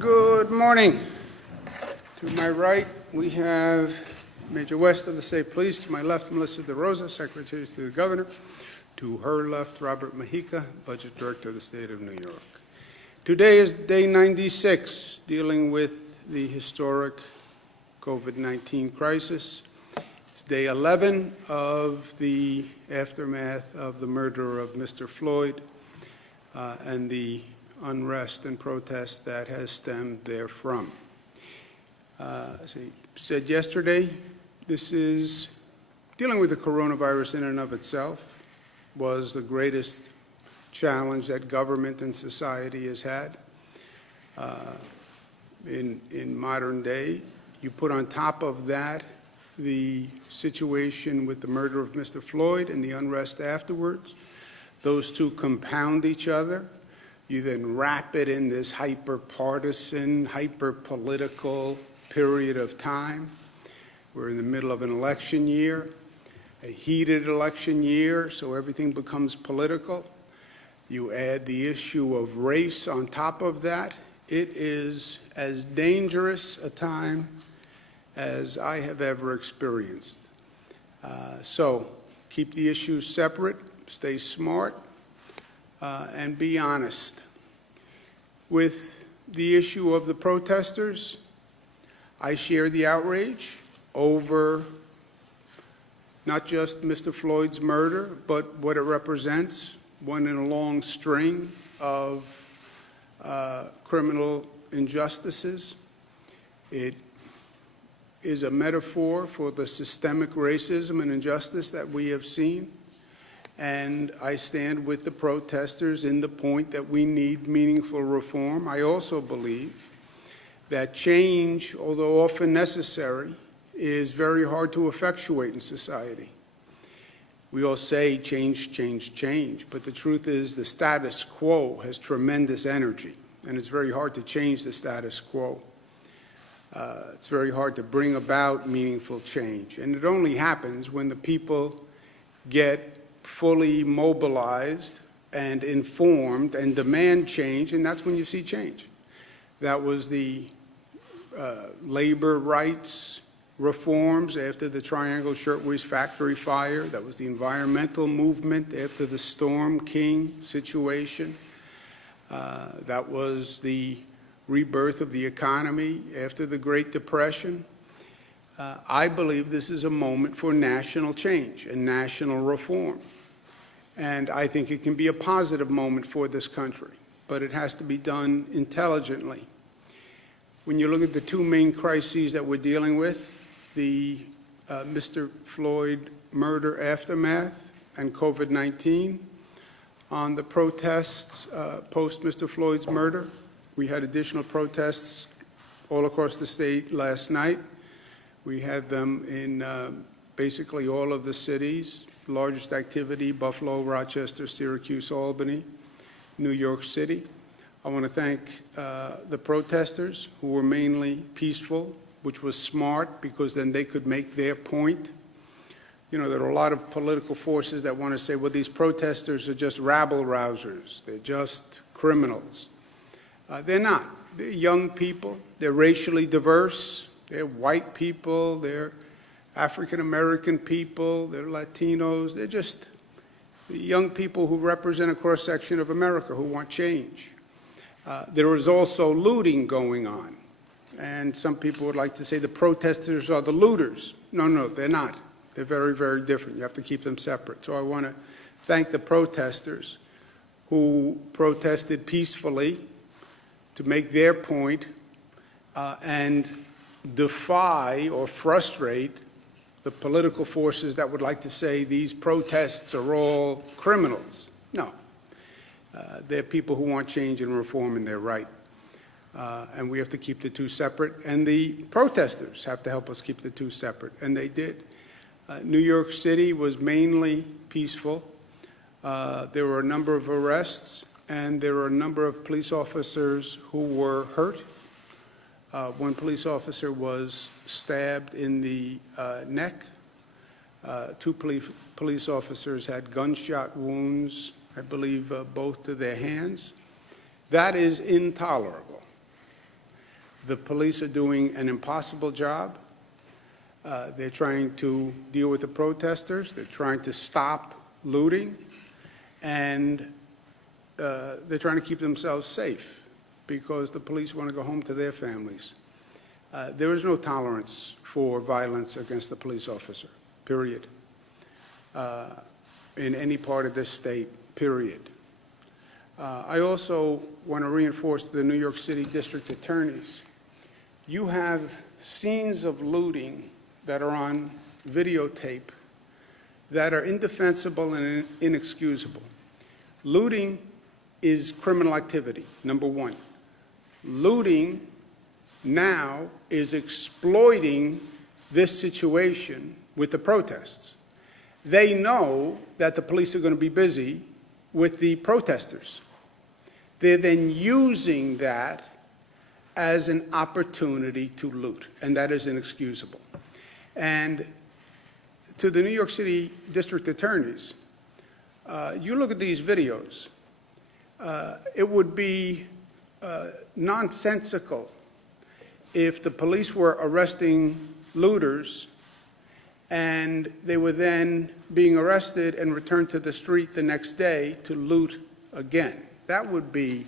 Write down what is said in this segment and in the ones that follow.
Good morning. To my right, we have Major West of the State Police. To my left, Melissa DeRosa, Secretary to the Governor. To her left, Robert Mahica, Budget Director of the State of New York. Today is day 96, dealing with the historic COVID-19 crisis. It's day 11 of the aftermath of the murder of Mr. Floyd and the unrest and protest that has stemmed therefrom. As I said yesterday, this is dealing with the coronavirus in and of itself was the greatest challenge that government and society has had in modern day. You put on top of that the situation with the murder of Mr. Floyd and the unrest afterwards. Those two compound each other. You then wrap it in this hyper-partisan, hyper-political period of time. We're in the middle of an election year, a heated election year, so everything becomes political. You add the issue of race on top of that. It is as dangerous a time as I have ever experienced. So keep the issues separate, stay smart, and be honest. With the issue of the protesters, I share the outrage over not just Mr. Floyd's murder, but what it represents, one in a long string of criminal injustices. It is a metaphor for the systemic racism and injustice that we have seen. And I stand with the protesters in the point that we need meaningful reform. I also believe that change, although often necessary, is very hard to effectuate in society. We all say change, change, change, but the truth is the status quo has tremendous energy, and it's very hard to change the status quo. It's very hard to bring about meaningful change, and it only happens when the people get fully mobilized and informed and demand change, and that's when you see change. That was the labor rights reforms after the Triangle Shirtwaist Factory fire. That was the environmental movement after the Storm King situation. That was the rebirth of the economy after the Great Depression. I believe this is a moment for national change and national reform. And I think it can be a positive moment for this country, but it has to be done intelligently. When you look at the two main crises that we're dealing with, the Mr. Floyd murder aftermath and COVID-19, on the protests post Mr. Floyd's murder, we had additional protests all across the state last night. We had them in basically all of the cities. Largest activity, Buffalo, Rochester, Syracuse, Albany, New York City. I want to thank the protesters who were mainly peaceful, which was smart because then they could make their point. You know, there are a lot of political forces that want to say, well, these protesters are just rabble-rousers. They're just criminals. They're not. They're young people. They're racially diverse. They're white people. They're African-American people, they're Latinos, they're just the young people who represent a cross-section of America who want change. There is also looting going on, and some people would like to say the protesters are the looters. No, they're not. They're very, very different. You have to keep them separate. So I want to thank the protesters who protested peacefully to make their point and defy or frustrate the political forces that would like to say these protests are all criminals. No. They're people who want change and reform, and they're right. And we have to keep the two separate, and the protesters have to help us keep the two separate, and they did. New York City was mainly peaceful. There were a number of arrests, and there were a number of police officers who were hurt. One police officer was stabbed in the neck. Two police officers had gunshot wounds, I believe both to their hands. That is intolerable. The police are doing an impossible job. They're trying to deal with the protesters. They're trying to stop looting. And they're trying to keep themselves safe because the police want to go home to their families. There is no tolerance for violence against a police officer, period, in any part of this state, period. I also want to reinforce to the New York City district attorneys, you have scenes of looting that are on videotape that are indefensible and inexcusable. Looting is criminal activity, number one. Looting now is exploiting this situation with the protests. They know that the police are going to be busy with the protesters. They're then using that as an opportunity to loot, and that is inexcusable. And to the New York City district attorneys, you look at these videos, it would be nonsensical if the police were arresting looters and they were then being arrested and returned to the street the next day to loot again. That would be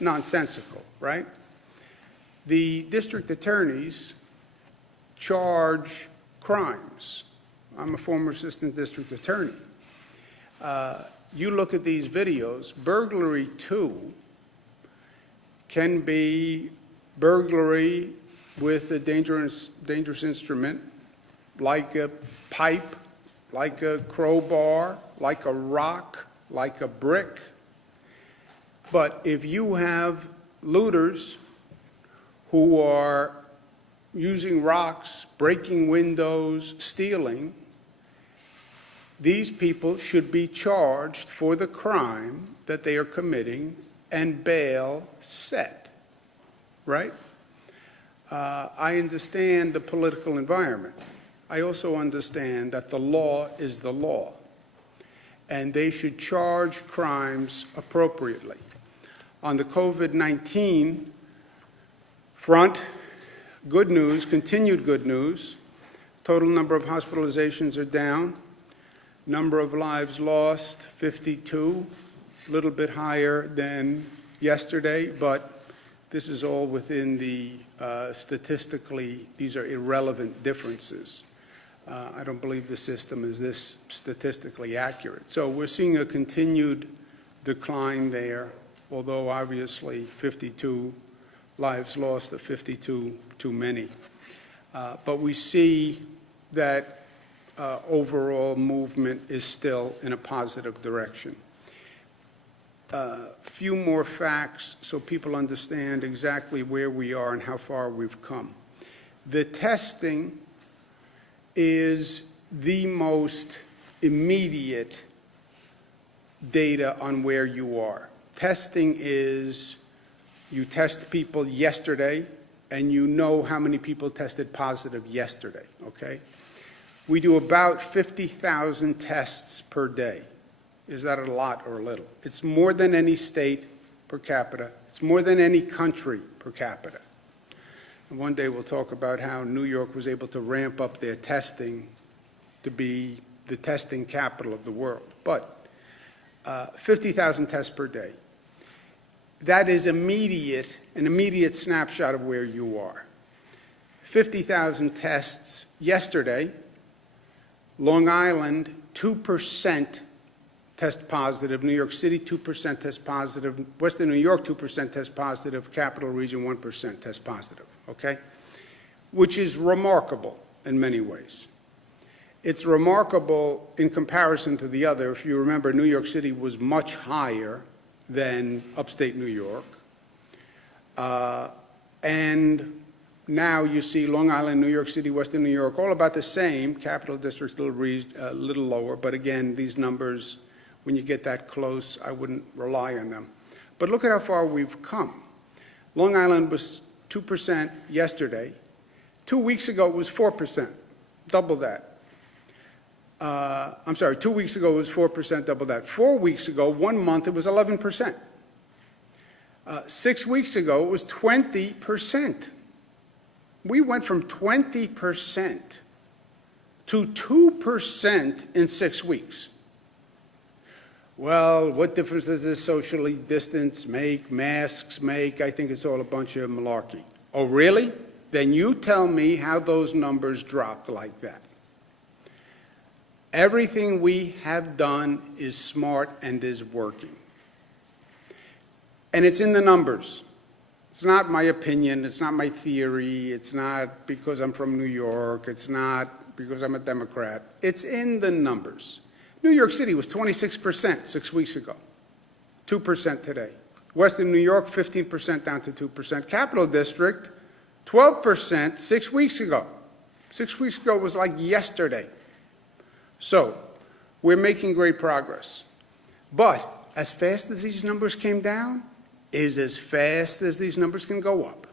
nonsensical, right? The district attorneys charge crimes. I'm a former assistant district attorney. You look at these videos, burglary 2 can be burglary with a dangerous instrument, like a pipe, like a crowbar, like a rock, like a brick. But if you have looters who are using rocks, breaking windows, stealing, these people should be charged for the crime that they are committing and bail set, right? I understand the political environment. I also understand that the law is the law, and they should charge crimes appropriately. On the COVID-19 front, good news, continued good news. Total number of hospitalizations are down. Number of lives lost, 52, a little bit higher than yesterday, but this is all within the statistically, these are irrelevant differences. I don't believe the system is this statistically accurate. So we're seeing a continued decline there, although obviously 52 lives lost are 52 too many. But we see that overall movement is still in a positive direction. Few more facts so people understand exactly where we are and how far we've come. The testing is the most immediate data on where you are. Testing is, you test people yesterday and you know how many people tested positive yesterday, okay? We do about 50,000 tests per day. Is that a lot or a little? It's more than any state per capita. It's more than any country per capita. And one day we'll talk about how New York was able to ramp up their testing to be the testing capital of the world. But 50,000 tests per day. That is an immediate snapshot of where you are. 50,000 tests yesterday. Long Island, 2% test positive. New York City, 2% test positive. Western New York, 2% test positive. Capital Region, 1% test positive, okay? Which is remarkable in many ways. It's remarkable in comparison to the other. If you remember, New York City was much higher than upstate New York. And now you see Long Island, New York City, Western New York, all about the same. Capital District a little lower, but again, these numbers, when you get that close, I wouldn't rely on them. But look at how far we've come. Long Island was 2% yesterday. 2 weeks ago, it was 4%, double that. 2 weeks ago it was 4%, double that. 4 weeks ago, 1 month, it was 11%. 6 weeks ago, it was 20%. We went from 20% to 2% in 6 weeks. Well, what difference does this socially distance make, masks make? I think it's all a bunch of malarkey. Oh, really? Then you tell me how those numbers dropped like that. Everything we have done is smart and is working. And it's in the numbers. It's not my opinion. It's not my theory. It's not because I'm from New York. It's not because I'm a Democrat. It's in the numbers. New York City was 26% 6 weeks ago, 2% today. Western New York, 15% down to 2%. Capital District, 12% 6 weeks ago. 6 weeks ago was like yesterday. So we're making great progress. But as fast as these numbers came down is as fast as these numbers can go up.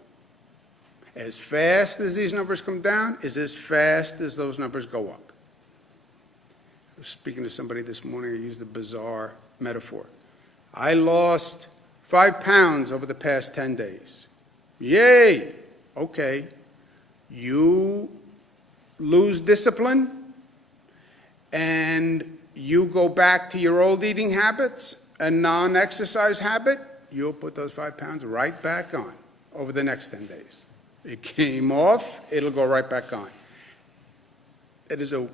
As fast as these numbers come down is as fast as those numbers go up. I was speaking to somebody this morning, I used a bizarre metaphor. I lost 5 pounds over the past 10 days. Yay! Okay. You lose discipline and you go back to your old eating habits, a non-exercise habit, you'll put those 5 pounds right back on over the next 10 days. It came off, it'll go right back on. It is a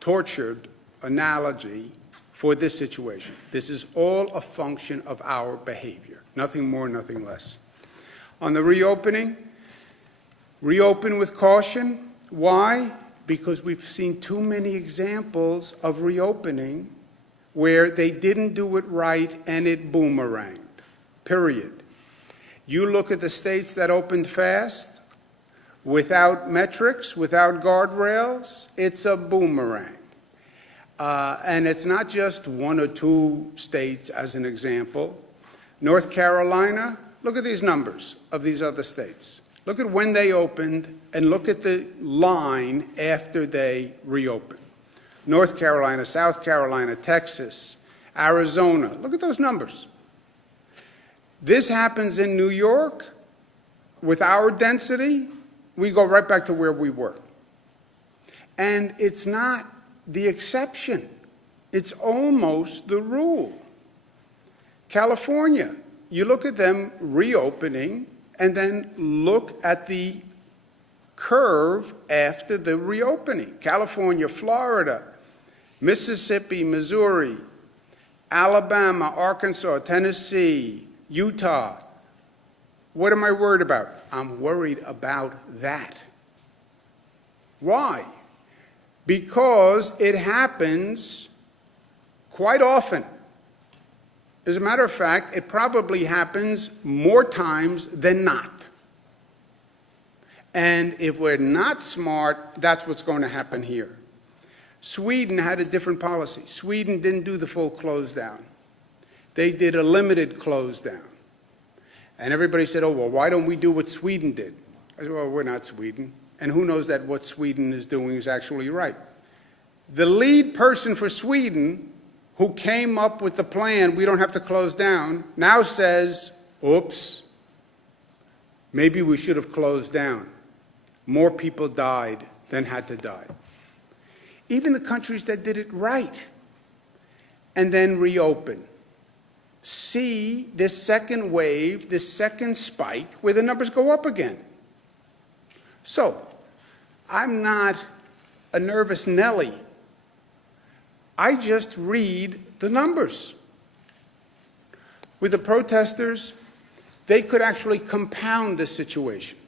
tortured analogy for this situation. This is all a function of our behavior, nothing more, nothing less. On the reopening, reopen with caution. Why? Because we've seen too many examples of reopening where they didn't do it right and it boomeranged, period. You look at the states that opened fast, without metrics, without guardrails, it's a boomerang. And it's not just 1 or 2 states as an example. North Carolina, look at these numbers of these other states. Look at when they opened and look at the line after they reopened. North Carolina, South Carolina, Texas, Arizona, look at those numbers. This happens in New York. With our density, we go right back to where we were. And it's not the exception. It's almost the rule. California, you look at them reopening and then look at the curve after the reopening. California, Florida, Mississippi, Missouri, Alabama, Arkansas, Tennessee, Utah. What am I worried about? I'm worried about that. Why? Because it happens quite often. As a matter of fact, it probably happens more times than not. And if we're not smart, that's what's going to happen here. Sweden had a different policy. Sweden didn't do the full close down. They did a limited close down. And everybody said, oh, well, why don't we do what Sweden did? I said, well, we're not Sweden. And who knows that what Sweden is doing is actually right? The lead person for Sweden, who came up with the plan, we don't have to close down, now says, oops, maybe we should have closed down. More people died than had to die. Even the countries that did it right and then reopen see this second wave, this second spike, where the numbers go up again. So, I'm not a nervous Nelly. I just read the numbers. With the protesters, they could actually compound the situation.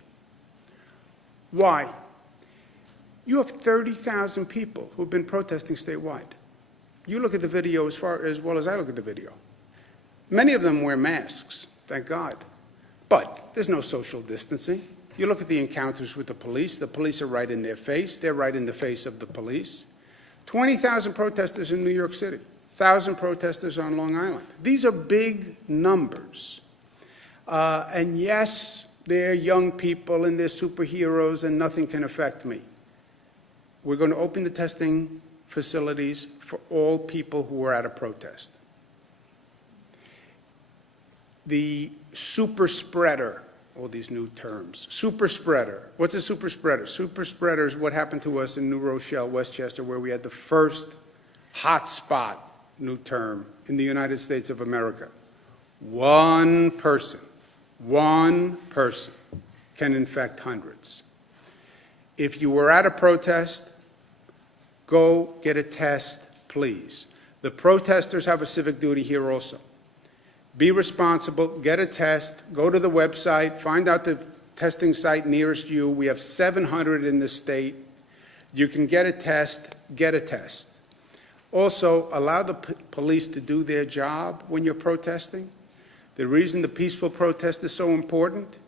Why? You have 30,000 people who've been protesting statewide. You look at the video as well as I look at the video. Many of them wear masks, thank God. But there's no social distancing. You look at the encounters with the police are right in their face. They're right in the face of the police. 20,000 protesters in New York City, 1,000 protesters on Long Island. These are big numbers. And yes, they're young people and they're superheroes and nothing can affect me. We're going to open the testing facilities for all people who are at a protest. the super spreader, all these new terms. Super spreader. What's a super spreader? Super spreader is what happened to us in New Rochelle, Westchester, where we had the first hot spot, new term, in the United States of America. One person can infect hundreds. If you were at a protest, go get a test, please. The protesters have a civic duty here also. Be responsible, get a test, go to the website, find out the testing site nearest you. We have 700 in the state. You can get a test, get a test. Also, allow the police to do their job when you're protesting. The reason the peaceful protest is so important,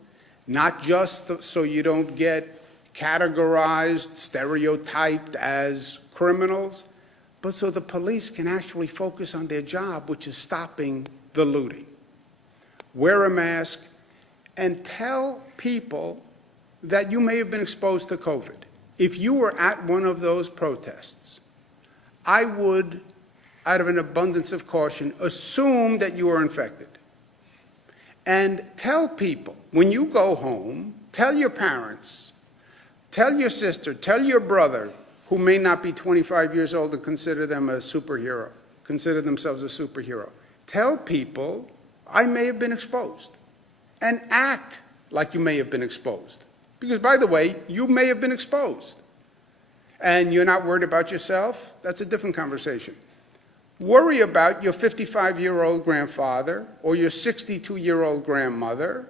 not just so you don't get categorized, stereotyped as criminals, but so the police can actually focus on their job, which is stopping the looting. Wear a mask and tell people that you may have been exposed to COVID. If you were at one of those protests, I would, out of an abundance of caution, assume that you are infected. And tell people, when you go home, tell your parents, tell your sister, tell your brother, who may not be 25 years old and consider themselves a superhero. Tell people, I may have been exposed, and act like you may have been exposed. Because, by the way, you may have been exposed. And you're not worried about yourself? That's a different conversation. Worry about your 55-year-old grandfather, or your 62-year-old grandmother,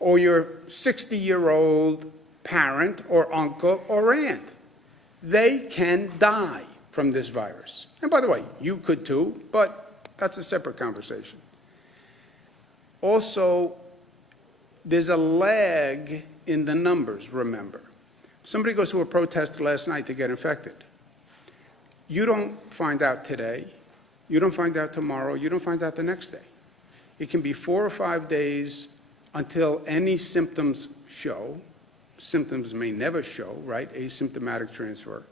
or your 60-year-old parent, or uncle, or aunt. They can die from this virus. And by the way, you could too, but that's a separate conversation. Also, there's a lag in the numbers, remember. Somebody goes to a protest last night to get infected. You don't find out today, you don't find out tomorrow, you don't find out the next day. It can be 4 or 5 days until any symptoms show. Symptoms may never show, right? Asymptomatic transfer.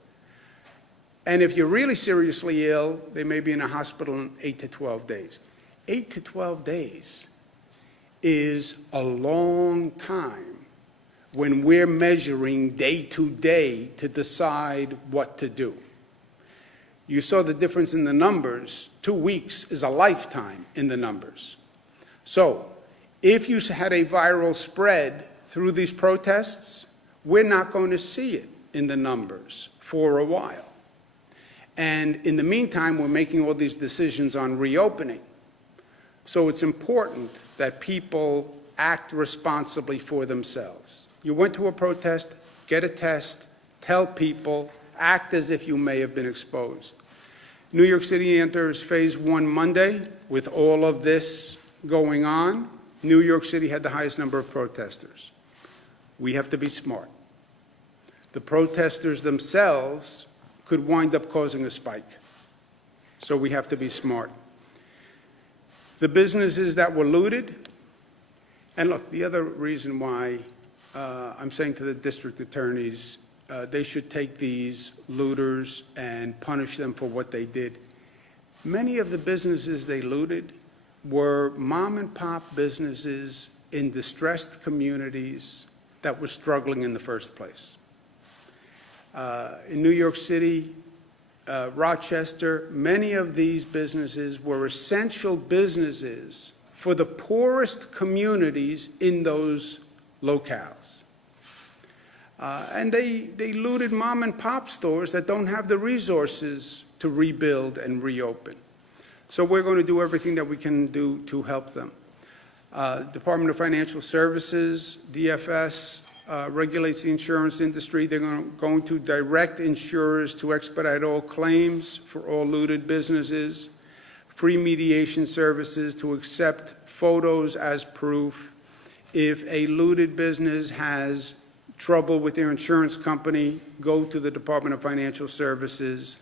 And if you're really seriously ill, they may be in a hospital in 8 to 12 days. 8 to 12 days is a long time when we're measuring day to day to decide what to do. You saw the difference in the numbers. 2 weeks is a lifetime in the numbers. So if you had a viral spread through these protests, we're not going to see it in the numbers for a while. And in the meantime, we're making all these decisions on reopening. So it's important that people act responsibly for themselves. You went to a protest, get a test, tell people, act as if you may have been exposed. New York City enters phase 1 Monday with all of this going on. New York City had the highest number of protesters. We have to be smart. The protesters themselves could wind up causing a spike. So we have to be smart. The businesses that were looted, and look, the other reason why I'm saying to the district attorneys, they should take these looters and punish them for what they did. Many of the businesses they looted were mom and pop businesses in distressed communities that were struggling in the first place. In New York City, Rochester, many of these businesses were essential businesses for the poorest communities in those locales. And they looted mom and pop stores that don't have the resources to rebuild and reopen. So we're going to do everything that we can do to help them. Department of Financial Services, DFS, regulates the insurance industry. They're going to direct insurers to expedite all claims for all looted businesses, free mediation services to accept photos as proof. If a looted business has trouble with their insurance company, go to the Department of Financial Services,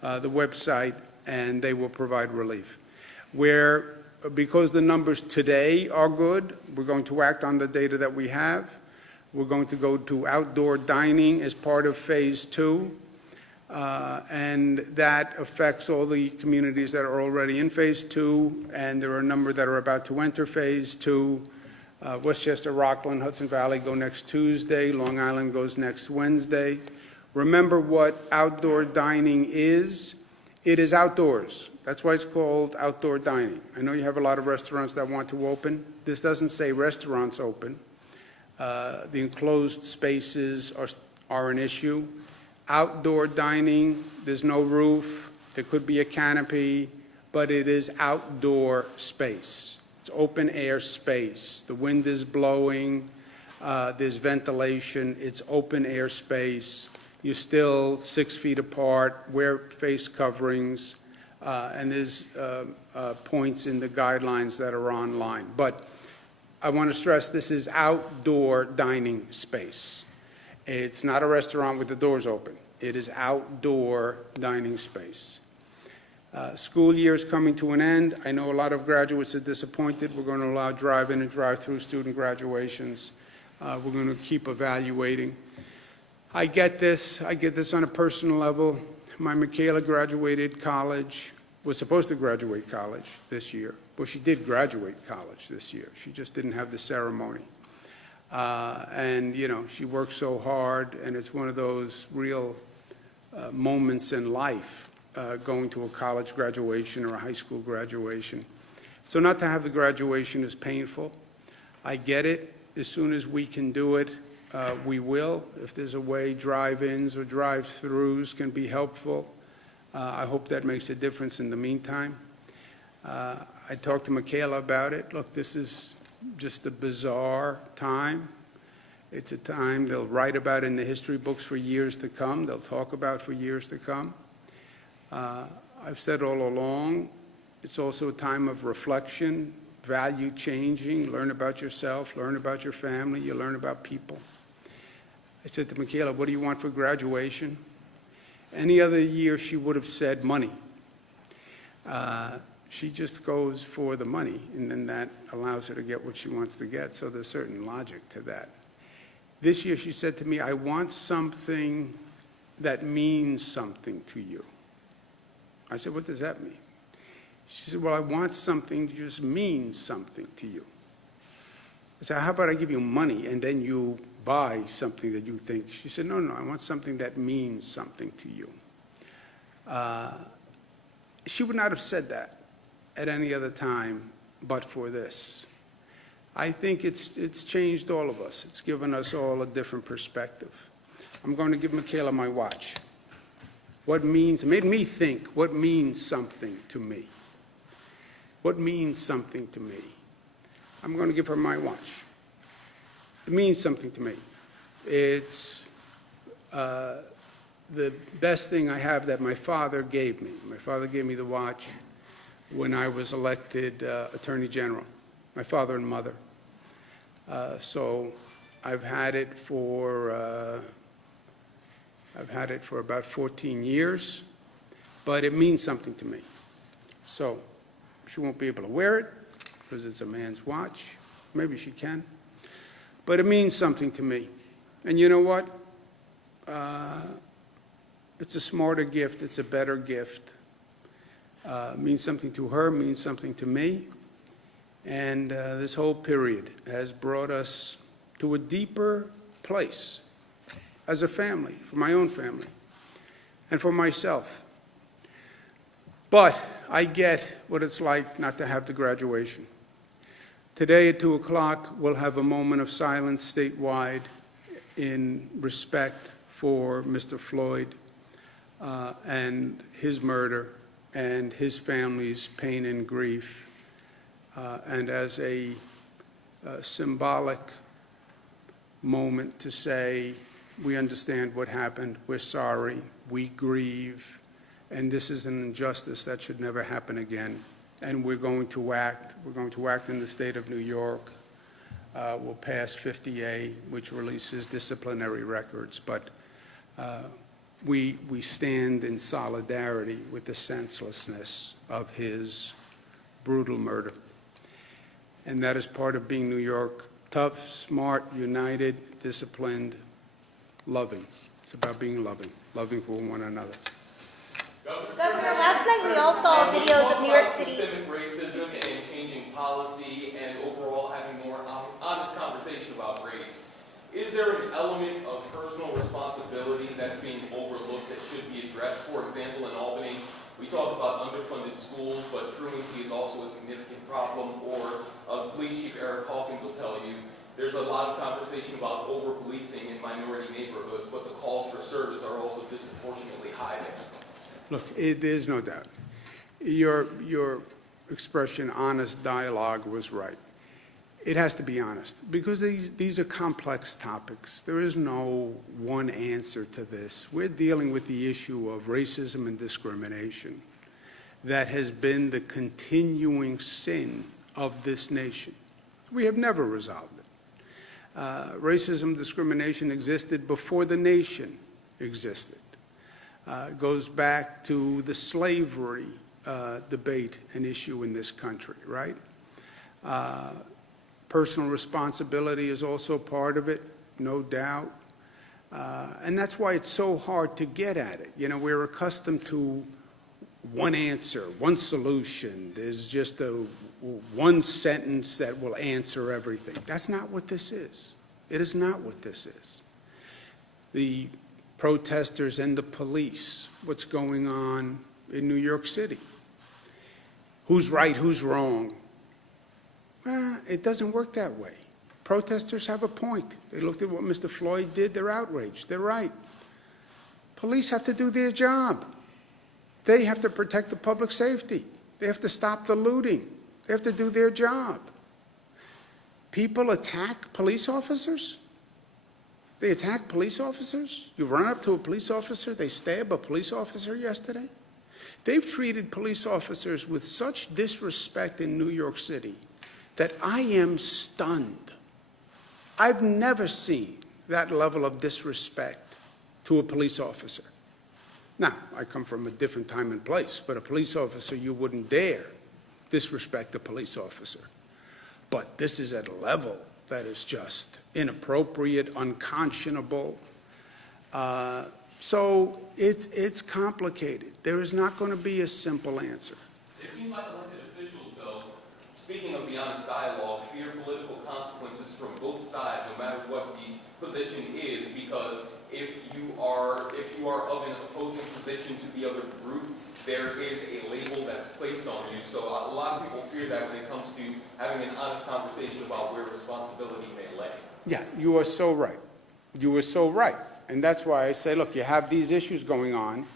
the website, and they will provide relief. Because the numbers today are good, we're going to act on the data that we have. We're going to go to outdoor dining as part of phase 2. and that affects all the communities that are already in Phase 2, and there are a number that are about to enter Phase 2. Westchester, Rockland, Hudson Valley go next Tuesday. Long Island goes next Wednesday. Remember what outdoor dining is. It is outdoors. That's why it's called outdoor dining. I know you have a lot of restaurants that want to open. This doesn't say restaurants open. The enclosed spaces are an issue. Outdoor dining, there's no roof. There could be a canopy, but it is outdoor space. It's open air space. The wind is blowing. There's ventilation. It's open air space. You're still 6 feet apart, wear face coverings, and there's points in the guidelines that are online. But I want to stress this is outdoor dining space. It's not a restaurant with the doors open. It is outdoor dining space. School year is coming to an end. I know a lot of graduates are disappointed. We're going to allow drive-in and drive-through student graduations. We're going to keep evaluating. I get this. I get this on a personal level. My Michaela graduated college, was supposed to graduate college this year. Well, she did graduate college this year. She just didn't have the ceremony. And, you know, she worked so hard, and it's one of those real moments in life, going to a college graduation or a high school graduation. So not to have the graduation is painful. I get it. As soon as we can do it, we will. If there's a way drive-ins or drive-throughs can be helpful, I hope that makes a difference in the meantime. I talked to Michaela about it. Look, this is just a bizarre time. It's a time they'll write about in the history books for years to come. They'll talk about for years to come. I've said all along, it's also a time of reflection, value changing, learn about yourself, learn about your family, you learn about people. I said to Michaela, what do you want for graduation? Any other year she would have said money. She just goes for the money, and then that allows her to get what she wants to get, so there's certain logic to that. This year she said to me, I want something that means something to you. I said, what does that mean? She said, well, I want something that just means something to you. I said, how about I give you money and then you buy something that you think? She said, no, I want something that means something to you. She would not have said that at any other time but for this. I think it's changed all of us. It's given us all a different perspective. I'm going to give Michaela my watch. It made me think, what means something to me? What means something to me? I'm going to give her my watch. It means something to me. It's the best thing I have that my father gave me. My father gave me the watch when I was elected Attorney General, my father and mother. So I've had it for about 14 years, but it means something to me. So she won't be able to wear it because it's a man's watch. Maybe she can. But it means something to me. And you know what? It's a smarter gift. It's a better gift. It means something to her, means something to me. And this whole period has brought us to a deeper place as a family, for my own family, and for myself. But I get what it's like not to have the graduation. Today at 2 o'clock, we'll have a moment of silence statewide in respect for Mr. Floyd and his murder and his family's pain and grief, and as a symbolic moment to say, we understand what happened, we're sorry, we grieve, and this is an injustice that should never happen again. And we're going to act. We're going to act in the state of New York. We'll pass 50A, which releases disciplinary records. But we stand in solidarity with the senselessness of his brutal murder. And that is part of being New York: tough, smart, united, disciplined, loving. It's about being loving for one another. Governor, last night we all saw videos of New York City. Systemic racism and changing policy and overall having more honest conversation about race. Is there an element of personal responsibility that's being overlooked that should be addressed? For example, in Albany, we talk about underfunded schools, but truancy is also a significant problem. Or Police Chief Eric Hawkins will tell you there's a lot of conversation about over-policing in minority neighborhoods, but the calls for service are also disproportionately high there. Look, there's no doubt. Your expression, honest dialogue, was right. It has to be honest, because these are complex topics. There is no one answer to this. We're dealing with the issue of racism and discrimination that has been the continuing sin of this nation. We have never resolved it. Racism, discrimination existed before the nation existed. It goes back to the slavery debate and issue in this country, right? Personal responsibility is also part of it, no doubt. And that's why it's so hard to get at it. You know, we're accustomed to one answer, one solution. There's just one sentence that will answer everything. That's not what this is. It is not what this is. The protesters and the police, what's going on in New York City. Who's right, who's wrong? Well, it doesn't work that way. Protesters have a point. They looked at what Mr. Floyd did, they're outraged, they're right. Police have to do their job. They have to protect the public safety. They have to stop the looting. They have to do their job. People attack police officers? They attack police officers? You run up to a police officer, they stab a police officer yesterday? They've treated police officers with such disrespect in New York City that I am stunned. I've never seen that level of disrespect to a police officer. Now, I come from a different time and place, but a police officer, you wouldn't dare disrespect a police officer. But this is at a level that is just inappropriate, unconscionable. So it's complicated. There is not going to be a simple answer. It seems like elected officials, though, speaking of the honest dialogue, fear political consequences from both sides, no matter what the position is, because if you are of an opposing position to the other group, there is a label that's placed on you. So a lot of people fear that when it comes to having an honest conversation about where responsibility may lay. Yeah, you are so right. You are so right. And that's why I say, look, you have these issues going on,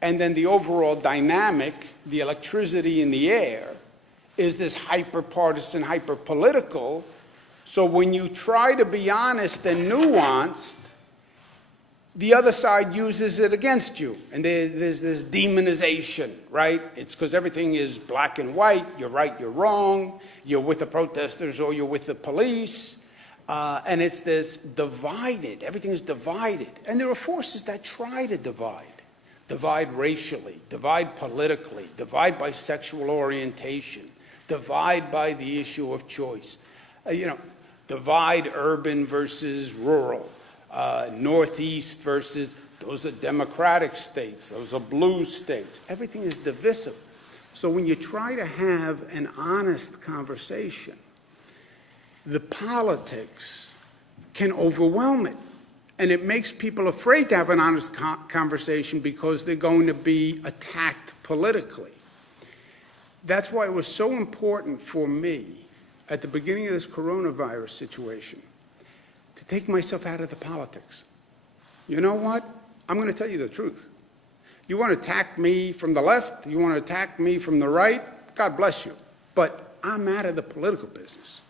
and then the overall dynamic, the electricity in the air, is this hyper-partisan, hyper-political. So when you try to be honest and nuanced, the other side uses it against you. And there's this demonization, right? It's because everything is black and white. You're right, you're wrong. You're with the protesters or you're with the police. And it's this divided. Everything is divided. And there are forces that try to divide. Divide racially, divide politically, divide by sexual orientation, divide by the issue of choice. Divide urban versus rural. Northeast versus, those are Democratic states, those are blue states. Everything is divisive. So when you try to have an honest conversation, the politics can overwhelm it. And it makes people afraid to have an honest conversation because they're going to be attacked politically. That's why it was so important for me at the beginning of this coronavirus situation to take myself out of the politics. You know what? I'm going to tell you the truth. You want to attack me from the left, you want to attack me from the right, God bless you. But I'm out of the political business.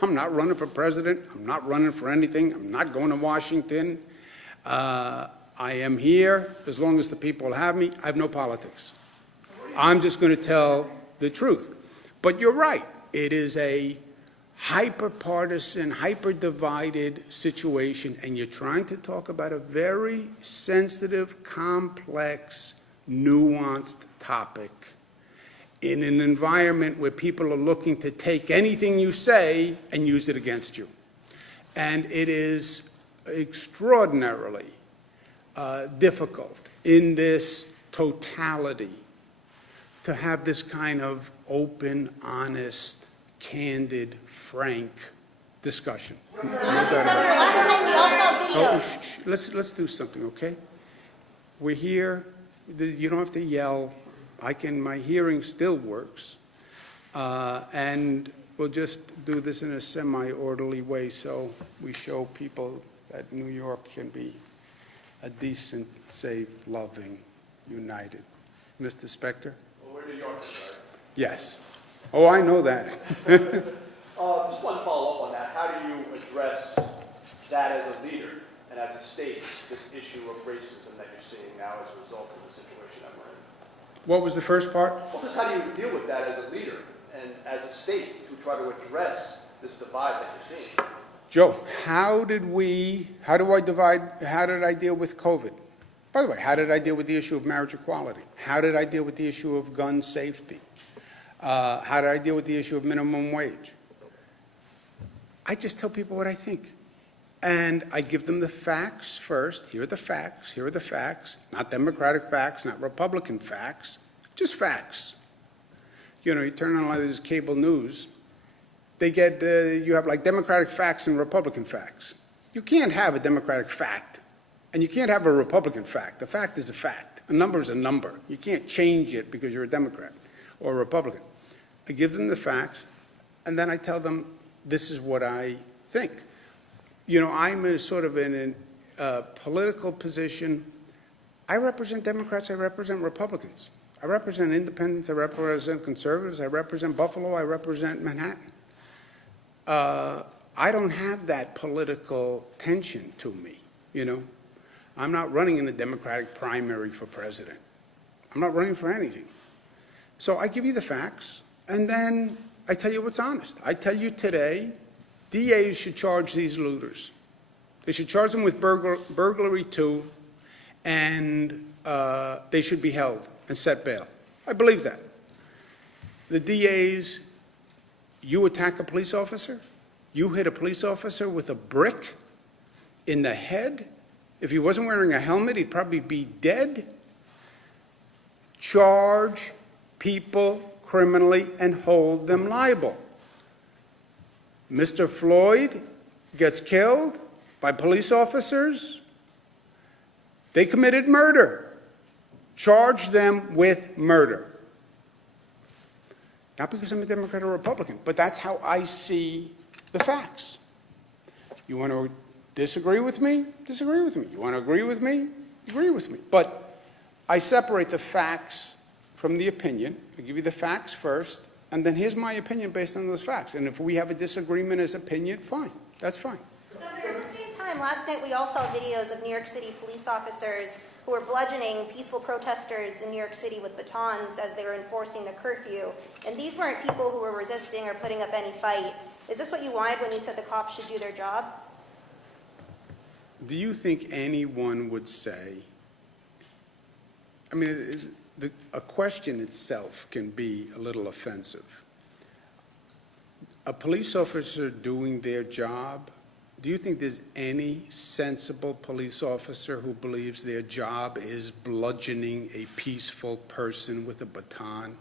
I'm not running for president. I'm not running for anything. I'm not going to Washington. I am here as long as the people have me. I have no politics. I'm just going to tell the truth. But you're right. It is a hyper-partisan, hyper-divided situation, and you're trying to talk about a very sensitive, complex, nuanced topic in an environment where people are looking to take anything you say and use it against you. And it is extraordinarily difficult in this totality to have this kind of open, honest, candid, frank discussion. Governor, last night we all saw videos. Let's do something, okay? We're here. You don't have to yell. My hearing still works. And we'll just do this in a semi-orderly way so we show people that New York can be a decent, safe, loving, united. Mr. Spector? Well, we're New Yorkers, right? Yes. Oh, I know that. Just want to follow up on that. How do you address that as a leader and as a state, this issue of racism that you're seeing now as a result of the situation that we're in? What was the first part? Well, just how do you deal with that as a leader and as a state to try to address this divide that you're seeing? Joe, how did I deal with COVID? By the way, how did I deal with the issue of marriage equality? How did I deal with the issue of gun safety? How did I deal with the issue of minimum wage? I just tell people what I think. And I give them the facts first. Here are the facts. Here are the facts. Not Democratic facts, not Republican facts, just facts. You know, you turn on this cable news, you have like Democratic facts and Republican facts. You can't have a Democratic fact, and you can't have a Republican fact. A fact is a fact. A number is a number. You can't change it because you're a Democrat or a Republican. I give them the facts, and then I tell them, this is what I think. You know, I'm in a political position. I represent Democrats, I represent Republicans. I represent independents, I represent conservatives, I represent Buffalo, I represent Manhattan. I don't have that political tension to me, you know. I'm not running in a Democratic primary for president. I'm not running for anything. So I give you the facts, and then I tell you what's honest. I tell you today, DAs should charge these looters. They should charge them with burglary too, and they should be held and set bail. I believe that. The DAs, you attack a police officer, you hit a police officer with a brick in the head. If he wasn't wearing a helmet, he'd probably be dead. Charge people criminally and hold them liable. Mr. Floyd gets killed by police officers. They committed murder. Charge them with murder. Not because I'm a Democrat or Republican, but that's how I see the facts. You want to disagree with me? Disagree with me. You want to agree with me? Agree with me. But I separate the facts from the opinion. I give you the facts first, and then here's my opinion based on those facts. And if we have a disagreement as opinion, fine. That's fine. Governor, at the same time, last night we all saw videos of New York City police officers who were bludgeoning peaceful protesters in New York City with batons as they were enforcing the curfew. And these weren't people who were resisting or putting up any fight. Is this what you wanted when you said the cops should do their job? Do you think anyone would say, I mean, a question itself can be a little offensive. A police officer doing their job, do you think there's any sensible police officer who believes their job is bludgeoning a peaceful person with a baton?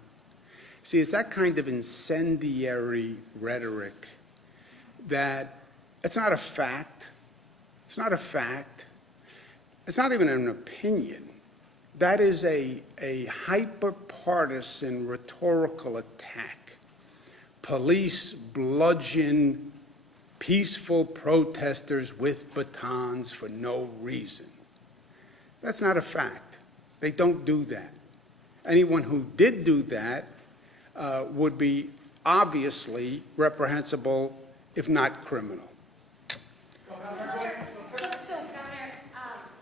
See, it's that kind of incendiary rhetoric that it's not a fact. It's not a fact. It's not even an opinion. That is a hyper-partisan rhetorical attack. Police bludgeon peaceful protesters with batons for no reason. That's not a fact. They don't do that. Anyone who did do that would be obviously reprehensible, if not criminal. So, Governor,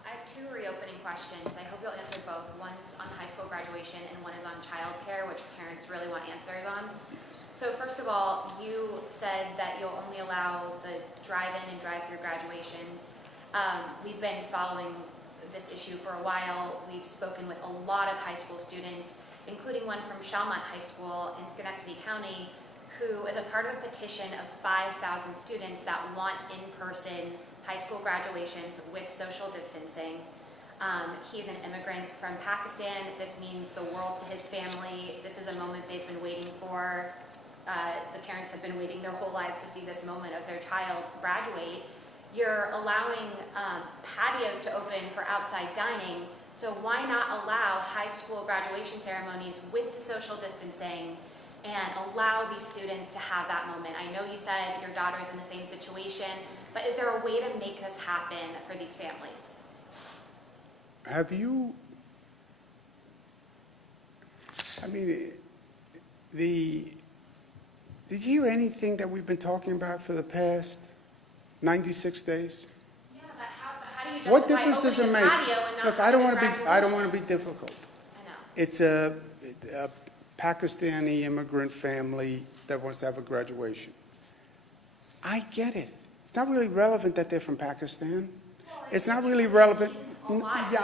I have two reopening questions. I hope you'll answer both. One's on high school graduation and one is on childcare, which parents really want answers on. So first of all, you said that you'll only allow the drive-in and drive-through graduations. We've been following this issue for a while. We've spoken with a lot of high school students, including one from Shalmont High School in Schenectady County, who is a part of a petition of 5,000 students that want in-person high school graduations with social distancing. He's an immigrant from Pakistan. This means the world to his family. This is a moment they've been waiting for. The parents have been waiting their whole lives to see this moment of their child graduate. You're allowing patios to open for outside dining, so why not allow high school graduation ceremonies with the social distancing and allow these students to have that moment? I know you said your daughter's in the same situation, but is there a way to make this happen for these families? Have you, I mean, did you hear anything that we've been talking about for the past 96 days? Yeah, but how do you What justify difference does it opening a make? patio and not Look, having a I don't want to graduation? be difficult. I know. It's a Pakistani immigrant family that wants to have a graduation. I get it. It's not really relevant that they're from Pakistan. It's not really relevant. Yeah,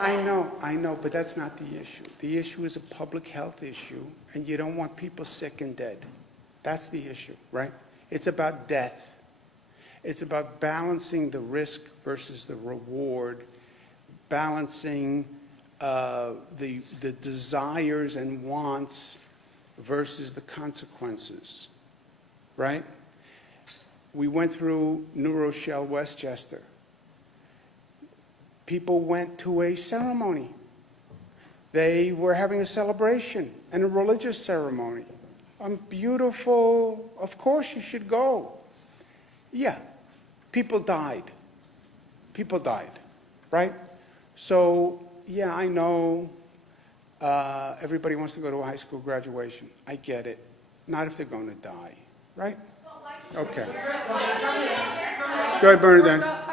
I know, but that's not the issue. The issue is a public health issue, and you don't want people sick and dead. That's the issue, right? It's about death. It's about balancing the risk versus the reward, balancing the desires and wants versus the consequences, right? We went through New Rochelle, Westchester. People went to a ceremony. They were having a celebration and a religious ceremony. Beautiful, of course you should go. Yeah, people died. People died, right? So, yeah, I know everybody wants to go to a high school graduation. I get it. Not if they're going to die, right? Okay. Go ahead, Bernadette.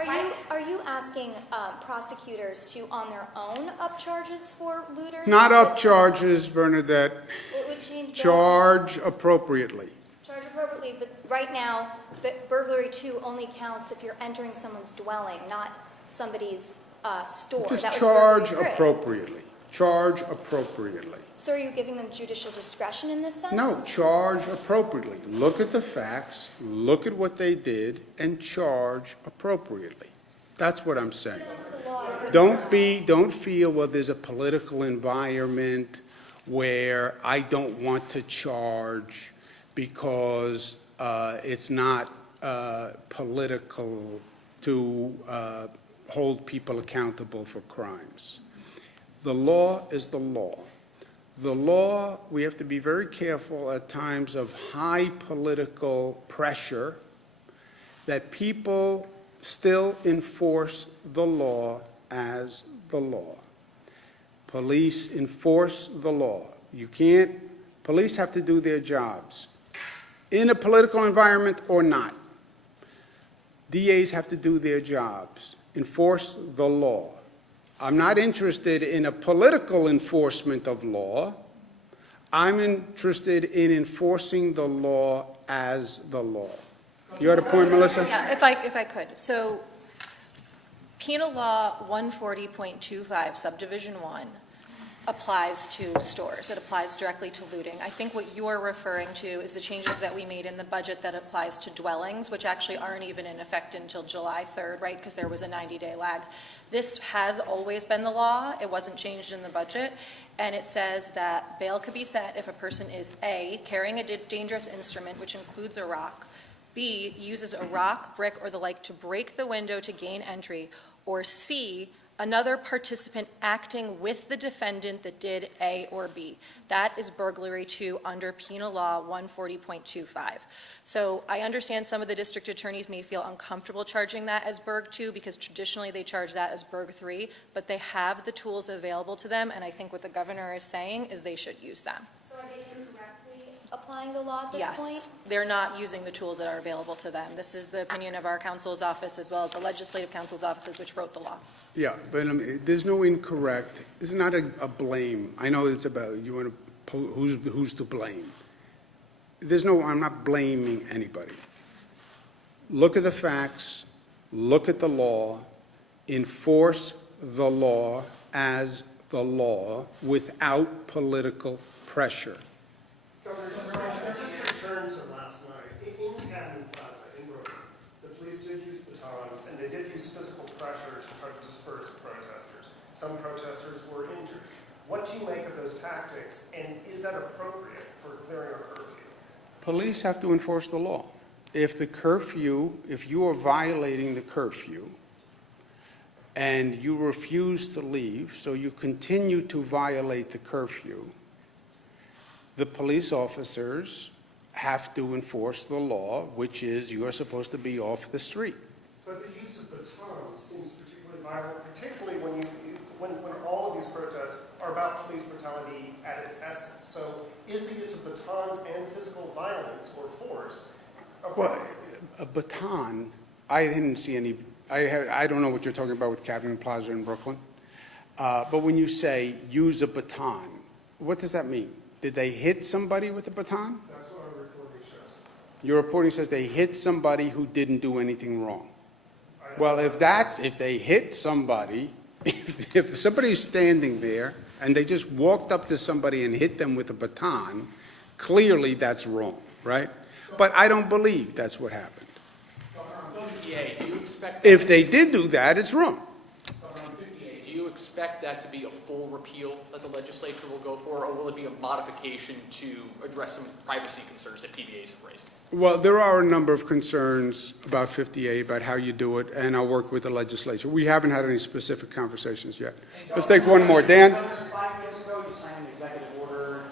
Are you asking prosecutors to, on their own, up charges for looters? Not up charges, Bernadette. It would change. Charge appropriately. Charge appropriately, but right now, burglary 2 only counts if you're entering someone's dwelling, not somebody's store. Just That would be charge burglary 3. appropriately. Charge appropriately. So are you giving them judicial discretion in this sense? No, charge appropriately. Look at the facts, look at what they did, and charge appropriately. That's what I'm saying. Don't feel, well, there's a political environment where I don't want to charge because it's not political to hold people accountable for crimes. The law is the law. The law, we have to be very careful at times of high political pressure that people still enforce the law as the law. Police enforce the law. Police have to do their jobs in a political environment or not. DAs have to do their jobs, enforce the law. I'm not interested in a political enforcement of law. I'm interested in enforcing the law as the law. You had a point, Melissa? Yeah, if I could. So, Penal Law 140.25, Subdivision 1, applies to stores. It applies directly to looting. I think what you're referring to is the changes that we made in the budget that applies to dwellings, which actually aren't even in effect until July 3rd, right, because there was a 90-day lag. This has always been the law. It wasn't changed in the budget. And it says that bail could be set if a person is A, carrying a dangerous instrument, which includes a rock, B, uses a rock, brick, or the like to break the window to gain entry, or C, another participant acting with the defendant that did A or B. That is burglary 2 under Penal Law 140.25. So I understand some of the district attorneys may feel uncomfortable charging that as Burg 2 because traditionally they charge that as Burg 3, but they have the tools available to them, and I think what the governor is saying is they should use them. So are they incorrectly applying the law at this Yes, point? they're not using the tools that are available to them. This is the opinion of our counsel's office as well as the legislative counsel's offices, which wrote the law. Yeah, but there's no incorrect. It's not a blame. I know it's about you want to who's to blame. I'm not blaming anybody. Look at the facts, look at the law, enforce the law as the law without political pressure. Governor, just return to last night. In Cannon Plaza in Brooklyn, the police did use batons, and they did use physical some protesters were injured. What do you make of those tactics, and is that appropriate for clearing a curfew? Police have to enforce the law. If you are violating the curfew and you refuse to leave, so you continue to violate the curfew, the police officers have to enforce the law, which is you are supposed to be off the street. But the use of batons seems particularly violent, particularly when all of these protests are about police brutality at its essence. So is the use of batons and physical violence or force Well, a baton, I didn't see any, I don't know what you're talking about with Capitol Plaza in Brooklyn, but when you say use a baton, what does that mean? Did they hit somebody with a baton? That's what our reporting shows. Your reporting says they hit somebody who didn't do anything wrong. Well, if they hit somebody, if somebody's standing there and they just walked up to somebody and hit them with a baton, clearly that's wrong, right? But I don't believe that's what happened. Do you expect If they did do that, it's wrong. do you expect that to be a full repeal that the legislature will go for, or will it be a modification to address some privacy concerns that PBAs have raised? Well, there are a number of concerns about 50A, about how you do it, and I'll work with the legislature. We haven't had any specific conversations yet. Let's take one more. Dan? 5 years ago, you signed an executive order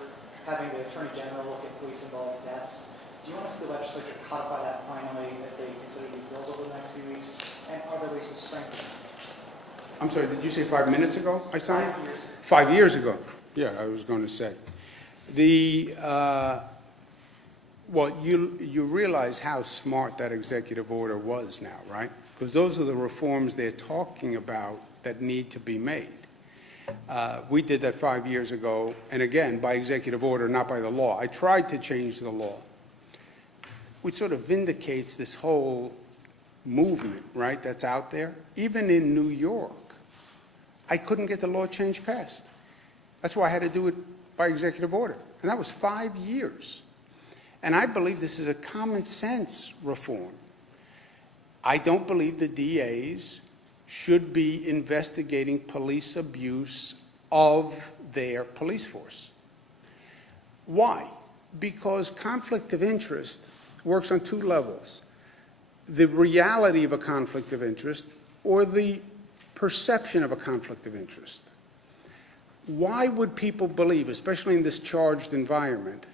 having the Attorney General look at police-involved deaths. Do you want to see the legislature codify that finally as they consider these bills over the next few weeks? And are there ways to strengthen it? I'm sorry, did you say 5 minutes ago I signed? 5 years. 5 years ago. Yeah, I was going to say. Well, you realize how smart that executive order was now, right? Because those are the reforms they're talking about that need to be made. We did that 5 years ago, and again, by executive order, not by the law. I tried to change the law, which sort of vindicates this whole movement, right, that's out there. Even in New York, I couldn't get the law change passed. That's why I had to do it by executive order, and that was 5 years. And I believe this is a common sense reform. I don't believe the DAs should be investigating police abuse of their police force. Why? Because conflict of interest works on two levels. The reality of a conflict of interest or the perception of a conflict of interest. Why would people believe, especially in this charged environment,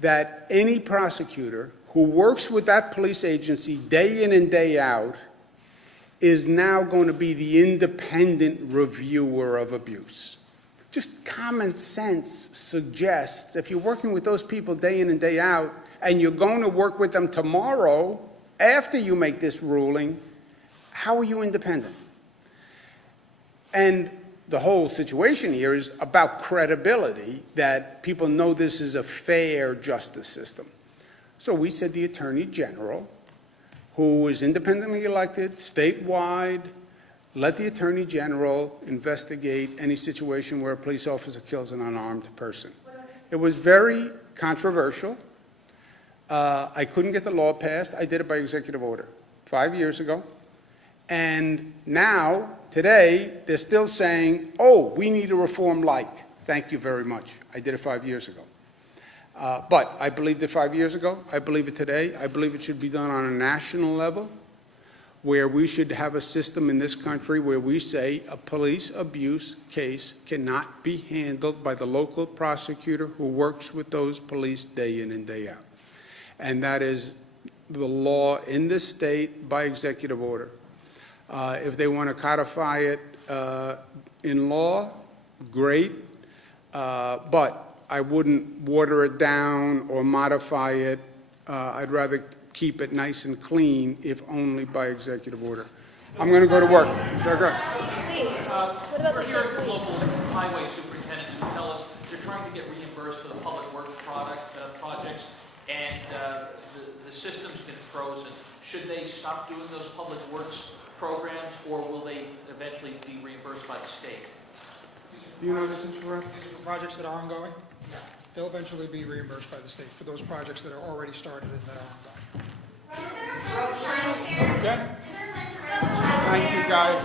that any prosecutor who works with that police agency day in and day out is now going to be the independent reviewer of abuse? Just common sense suggests if you're working with those people day in and day out and you're going to work with them tomorrow after you make this ruling, how are you independent? And the whole situation here is about credibility, that people know this is a fair justice system. So we said the Attorney General, who is independently elected, statewide, let the Attorney General investigate any situation where a police officer kills an unarmed person. It was very controversial. I couldn't get the law passed. I did it by executive order 5 years ago. And now, today, they're still saying, oh, we need a reform like. Thank you very much. I did it 5 years ago. But I believed it 5 years ago. I believe it today. I believe it should be done on a national level, where we should have a system in this country where we say a police abuse case cannot be handled by the local prosecutor who works with those police day in and day out. And that is the law in this state by executive order. If they want to codify it in law, great, but I wouldn't water it down or modify it. I'd rather keep it nice and clean, if only by executive order. I'm going to go to work. Secretary. Please, what about the We're state hearing from police? local highway superintendents who tell us they're trying to get reimbursed for the public works projects, and the system's been frozen. Should they stop doing those public works programs, or will they eventually be reimbursed by the state? Do you know this is correct? These are for projects that are ongoing? Yeah. They'll eventually be reimbursed by the state for those projects that are already started and that are ongoing. Okay. Thank you, guys.